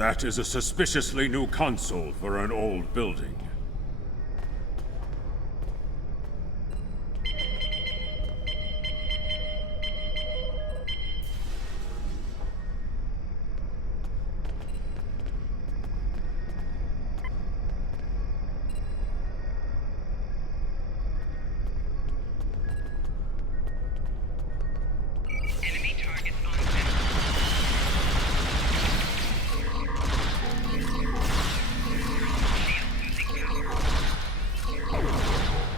That is a suspiciously new console for an old building. Enemy targets on deck. Shield losing power.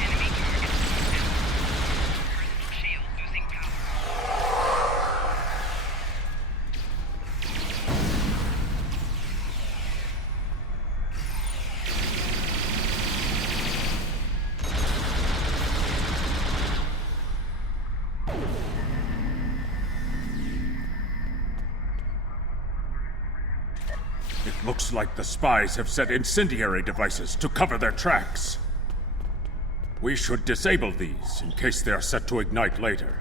Enemy targets on deck. Personal shield losing power. It looks like the spies have set incendiary devices to cover their tracks. We should disable these in case they are set to ignite later.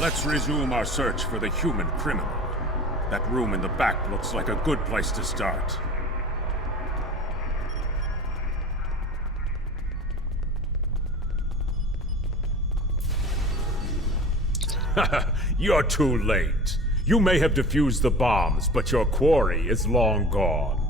Let's resume our search for the human criminal. That room in the back looks like a good place to start. You're too late. You may have defused the bombs, but your quarry is long gone.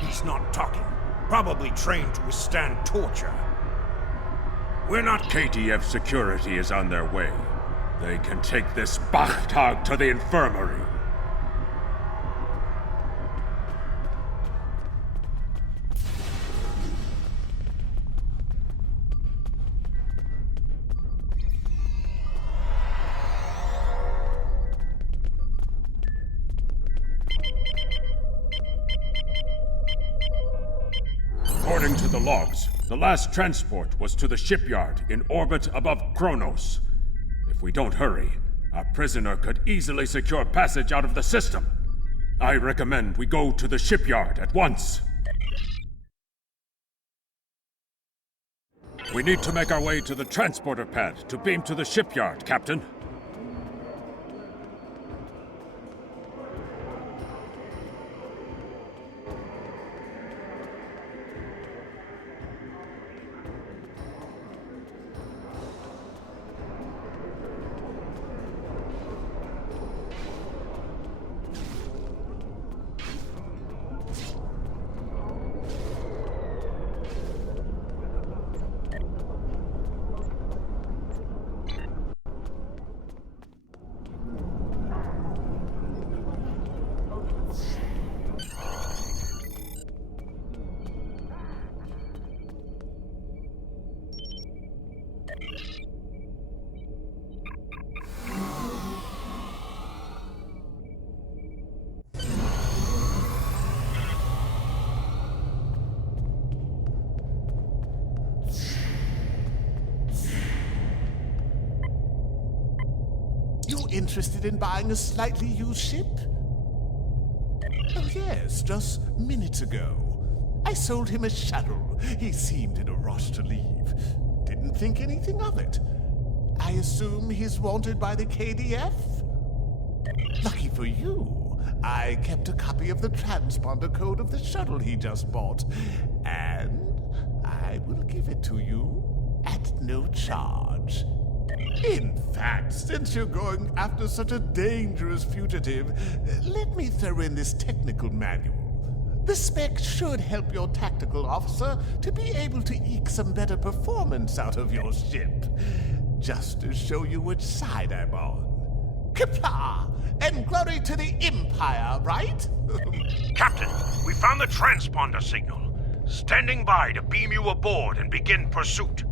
He's not talking. Probably trained to withstand torture. We're not. KTF security is on their way. They can take this Bachtag to the infirmary. According to the logs, the last transport was to the shipyard in orbit above Kronos. If we don't hurry, our prisoner could easily secure passage out of the system. I recommend we go to the shipyard at once. We need to make our way to the transporter pad to beam to the shipyard, Captain. interested in buying a slightly used ship? Oh yes, just minutes ago. I sold him a shuttle. He seemed in a rush to leave. Didn't think anything of it. I assume he's wanted by the KDF? Lucky for you, I kept a copy of the transponder code of the shuttle he just bought, and I will give it to you at no charge. In fact, since you're going after such a dangerous fugitive, let me throw in this technical manual. The spec should help your tactical officer to be able to eke some better performance out of your ship. Just to show you which side I'm on. Kapla! And glory to the Empire, right? Captain, we found the transponder signal. Standing by to beam you aboard and begin pursuit.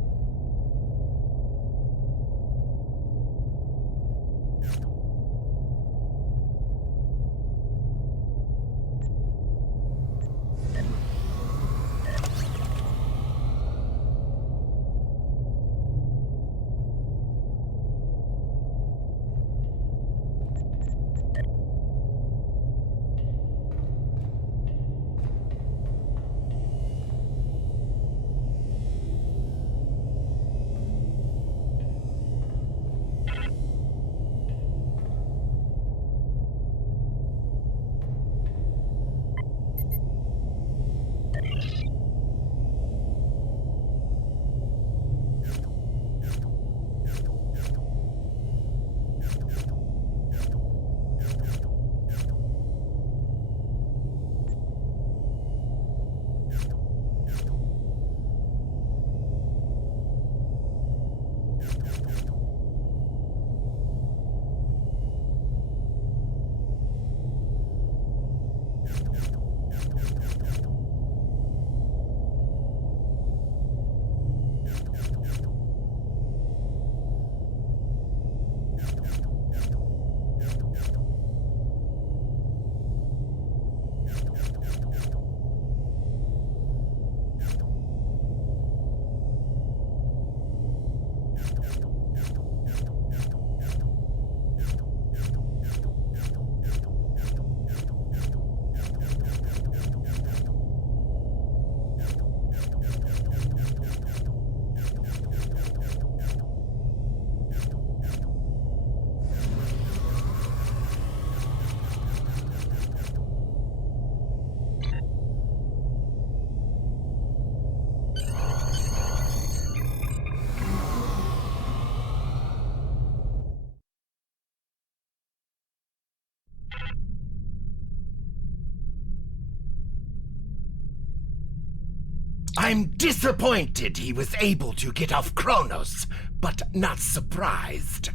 I'm disappointed he was able to get off Kronos, but not surprised.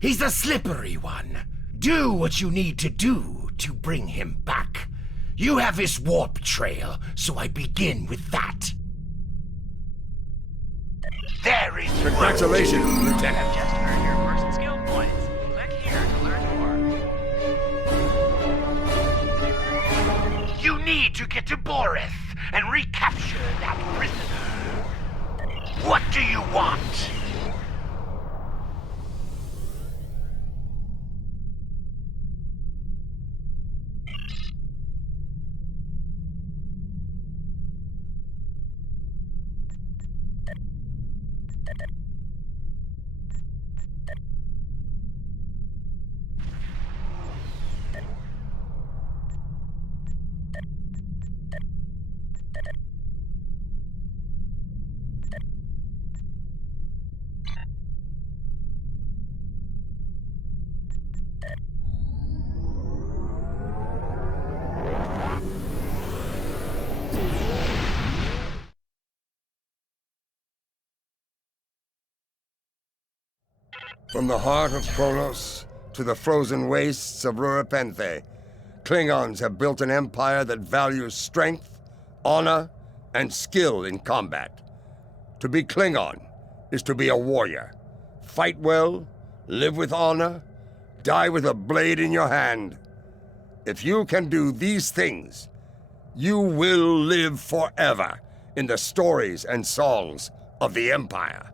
He's a slippery one. Do what you need to do to bring him back. You have his warp trail, so I begin with that. There is Congratulations, Lieutenant. Just earned your first skill points. Click here to learn more. You need to get to Boreth and recapture that prisoner. What do you want? From the heart of Kronos to the frozen wastes of Rurapenthe, Klingons have built an empire that values strength, honor, and skill in combat. To be Klingon is to be a warrior. Fight well, live with honor, die with a blade in your hand. If you can do these things, you will live forever in the stories and songs of the Empire.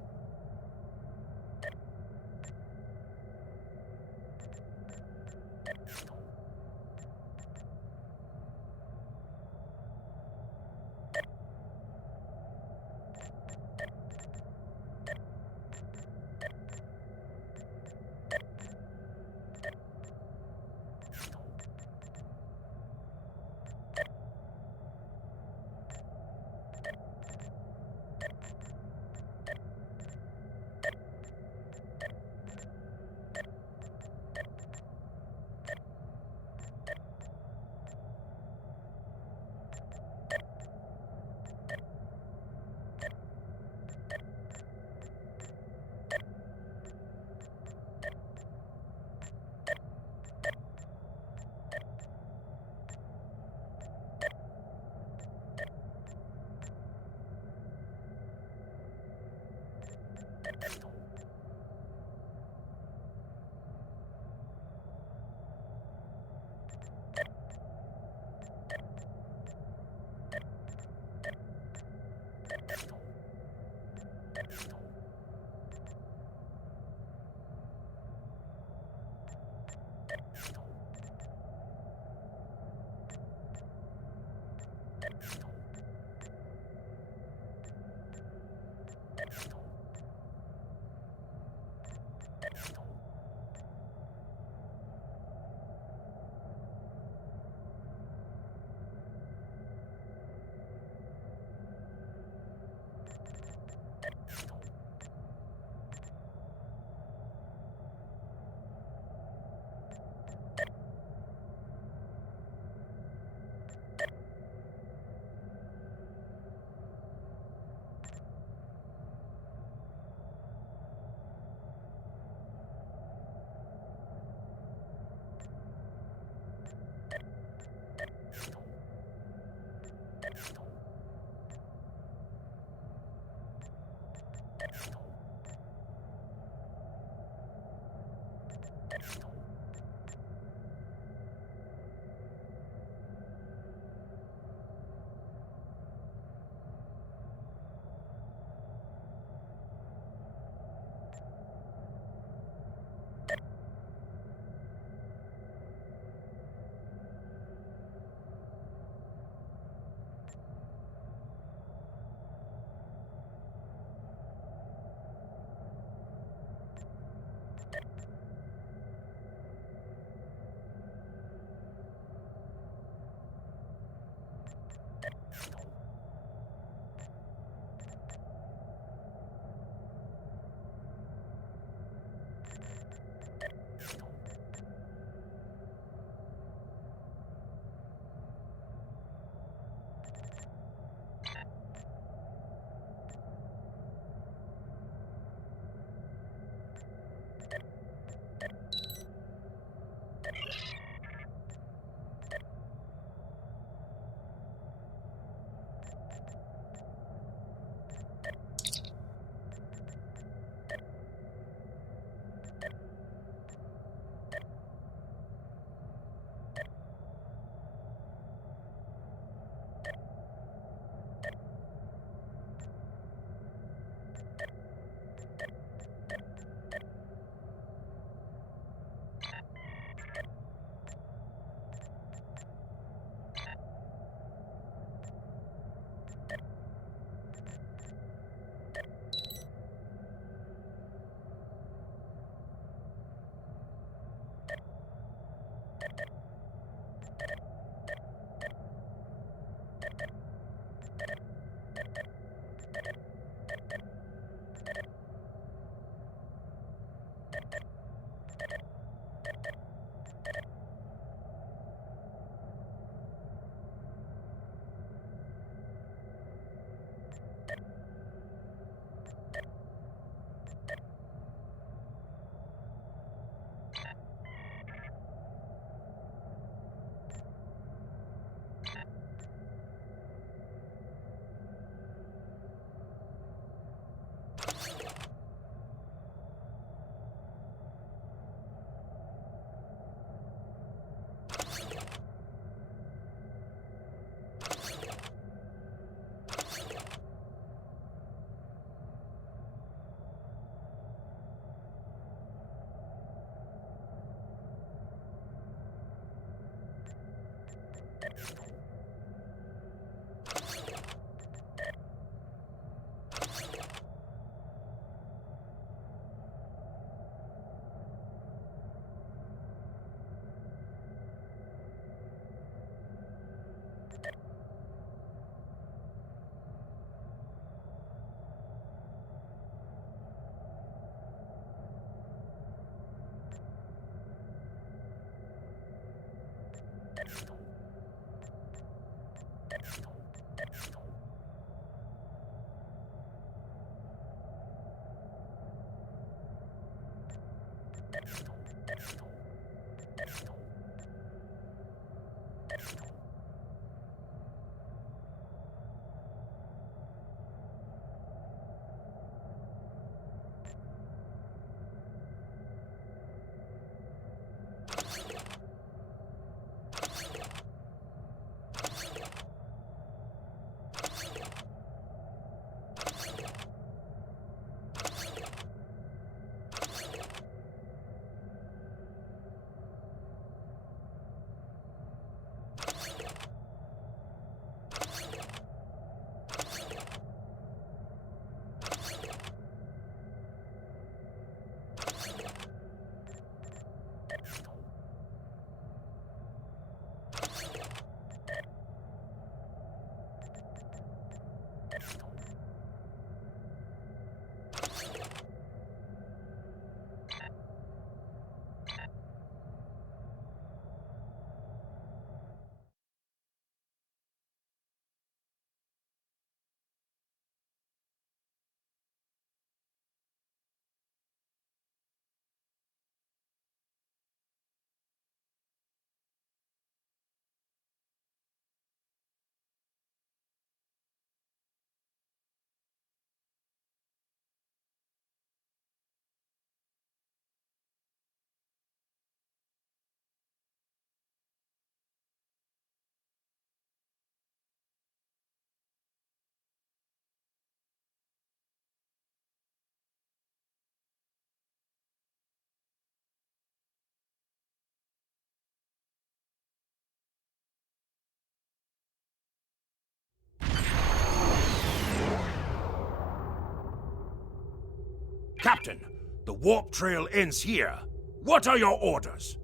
Captain, the warp trail ends here. What are your orders?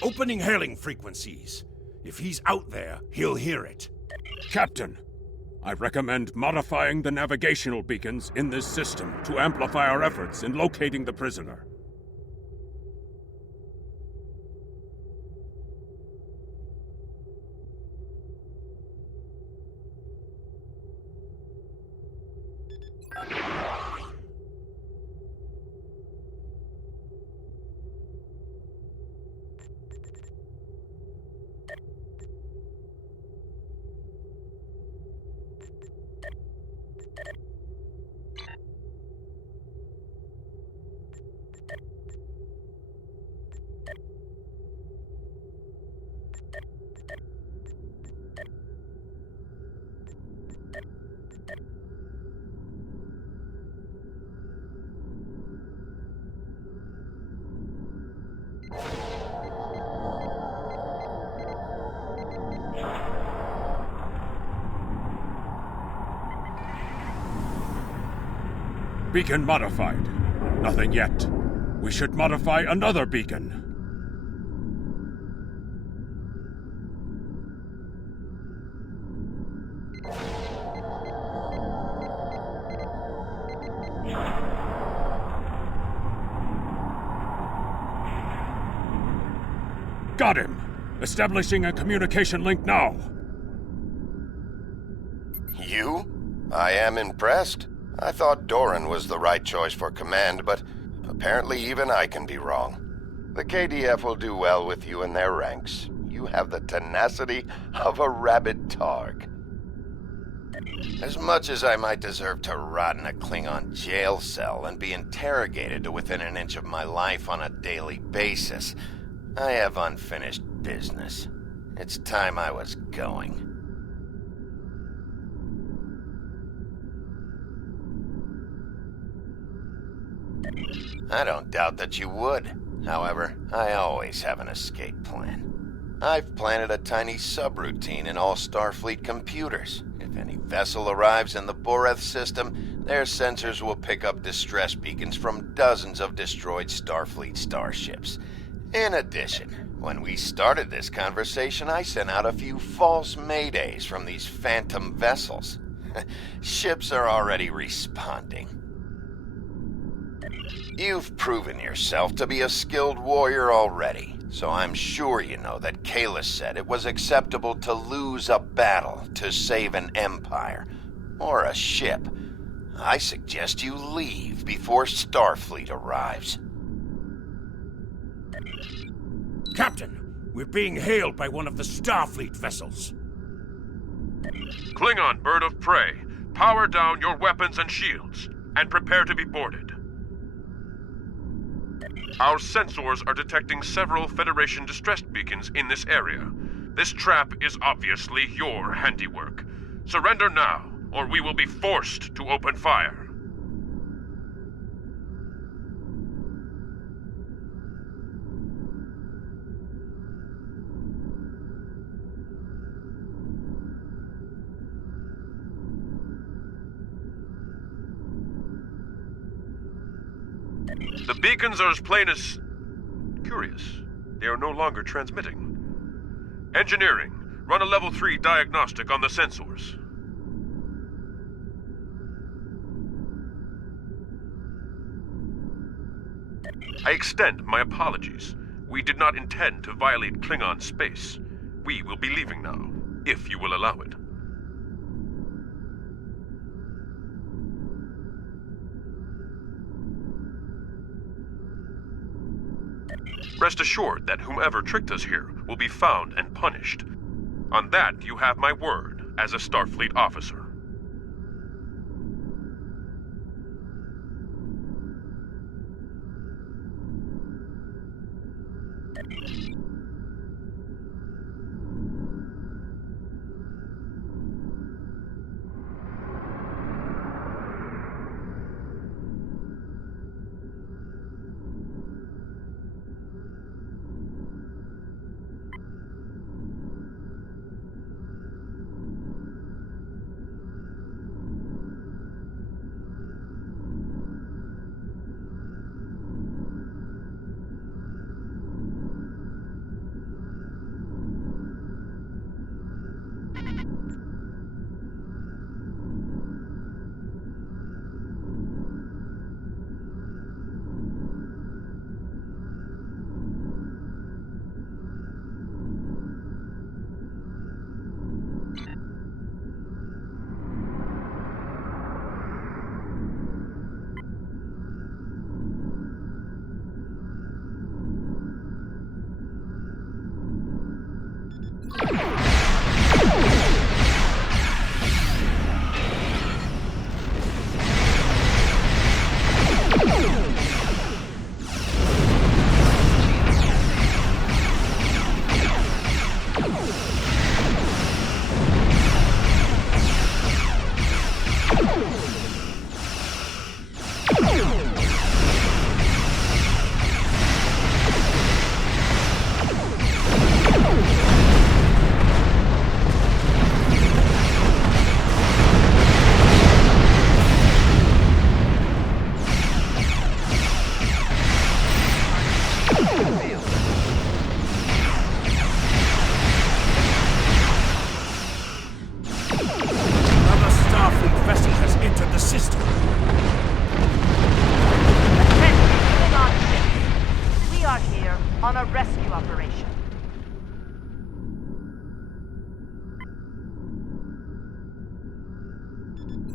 Opening hailing frequencies. If he's out there, he'll hear it. Captain, I recommend modifying the navigational beacons in this system to amplify our efforts in locating the prisoner. Beacon modified. Nothing yet. We should modify another beacon. Got him! Establishing a communication link now. You? I am impressed. I thought Doran was the right choice for command, but apparently even I can be wrong. The KDF will do well with you in their ranks. You have the tenacity of a rabid targ. As much as I might deserve to rot in a Klingon jail cell and be interrogated to within an inch of my life on a daily basis, I have unfinished business. It's time I was going. I don't doubt that you would. However, I always have an escape plan. I've planted a tiny subroutine in all Starfleet computers. If any vessel arrives in the Boreth system, their sensors will pick up distress beacons from dozens of destroyed Starfleet starships. In addition, when we started this conversation, I sent out a few false maydays from these phantom vessels. Ships are already responding. You've proven yourself to be a skilled warrior already, so I'm sure you know that Kalis said it was acceptable to lose a battle to save an empire, or a ship. I suggest you leave before Starfleet arrives. Captain, we're being hailed by one of the Starfleet vessels. Klingon bird of prey, power down your weapons and shields, and prepare to be boarded. Our sensors are detecting several Federation distress beacons in this area. This trap is obviously your handiwork. Surrender now, or we will be forced to open fire. The beacons are as plain as curious. They are no longer transmitting. Engineering, run a level 3 diagnostic on the sensors. I extend my apologies. We did not intend to violate Klingon space. We will be leaving now, if you will allow it. Rest assured that whomever tricked us here will be found and punished. On that, you have my word as a Starfleet officer.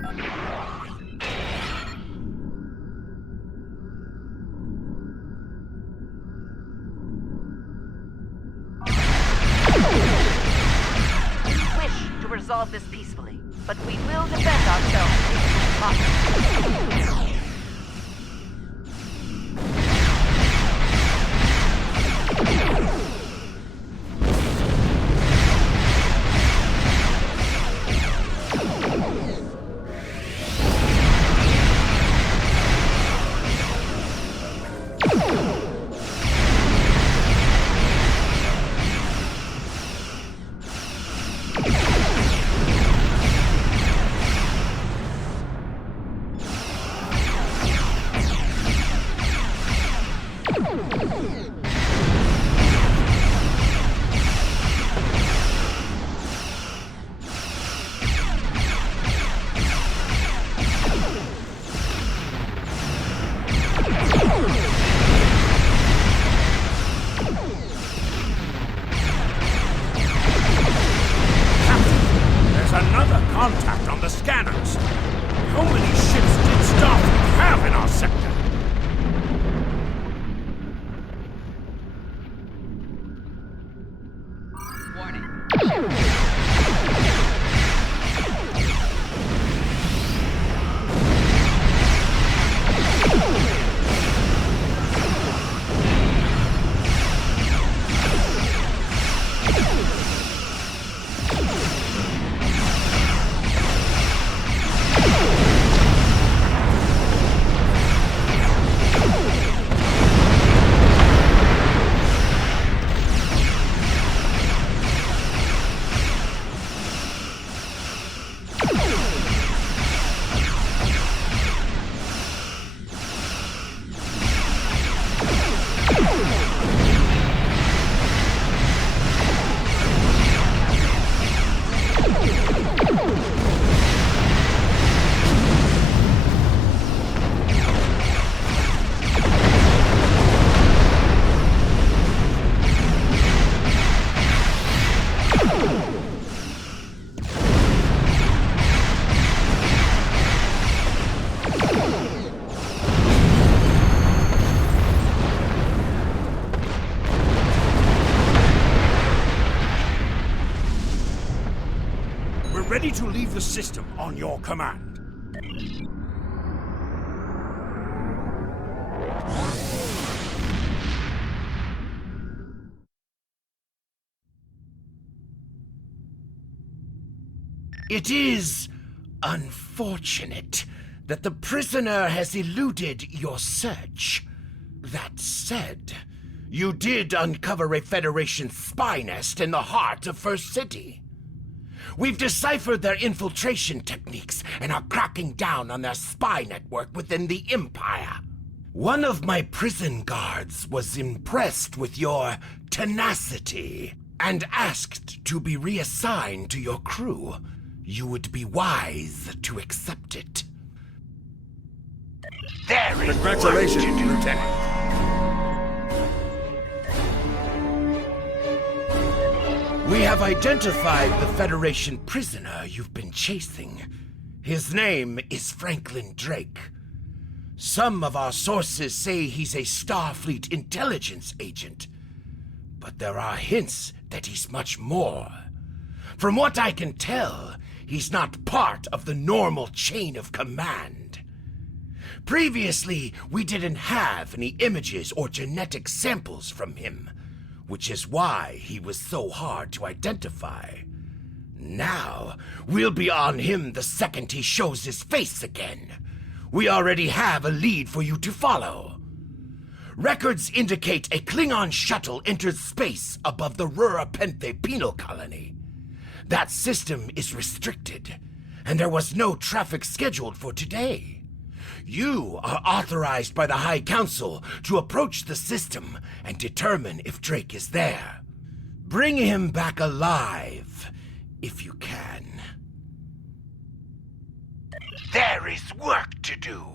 We wish to resolve this peacefully, but we will defend ourselves if possible. Another contact on the scanners. How many ships did Starfleet have in our sector? Ready to leave the system on your command. It is unfortunate that the prisoner has eluded your search. That said, you did uncover a Federation spy nest in the heart of First City. We've deciphered their infiltration techniques and are cracking down on their spy network within the Empire. One of my prison guards was impressed with your tenacity and asked to be reassigned to your crew. You would be wise to accept it. There is Congratulations, work to do. Lieutenant. We have identified the Federation prisoner you've been chasing. His name is Franklin Drake. Some of our sources say he's a Starfleet intelligence agent, but there are hints that he's much more. From what I can tell, he's not part of the normal chain of command. Previously, we didn't have any images or genetic samples from him, which is why he was so hard to identify. Now, we'll be on him the second he shows his face again. We already have a lead for you to follow. Records indicate a Klingon shuttle entered space above the Rurapenthe penal colony. That system is restricted, and there was no traffic scheduled for today. You are authorized by the High Council to approach the system and determine if Drake is there. Bring him back alive, if you can. There is work to do.